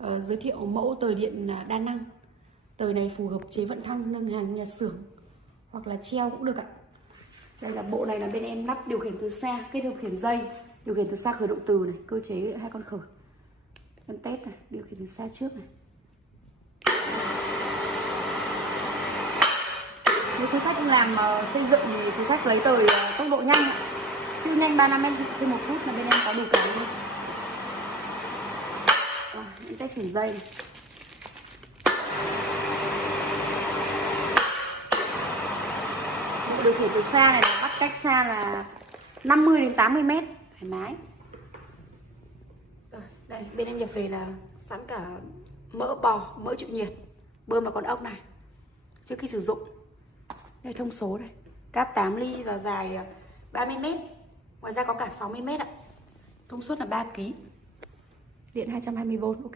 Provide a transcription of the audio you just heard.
giới thiệu mẫu tời điện đa năng. Tời này phù hợp chế vận thăng, nâng hàng nhà xưởng hoặc là treo cũng được ạ. Đây là bộ này là bên em lắp điều khiển từ xa, cái điều khiển dây, điều khiển từ xa khởi động từ này, cơ chế 2 con khởi, con test này, điều khiển từ xa trước này. Nếu quý khách làm xây dựng thì quý khách lấy tời tốc độ nhanh, siêu nhanh 35 m trên 1 phút mà bên em có đủ cái luôn. Những test khiển dây này. Điều khiển từ xa này là bắt cách xa là 50 đến 80 m thoải mái. Đây bên em nhập về là sẵn cả mỡ bò, mỡ chịu nhiệt, bơm vào con ốc này trước khi sử dụng. Đây thông số này, cáp 8 ly và dài 30 m. Ngoài ra có cả 60 m ạ. Công suất là 3 kg. Điện 220V, ok.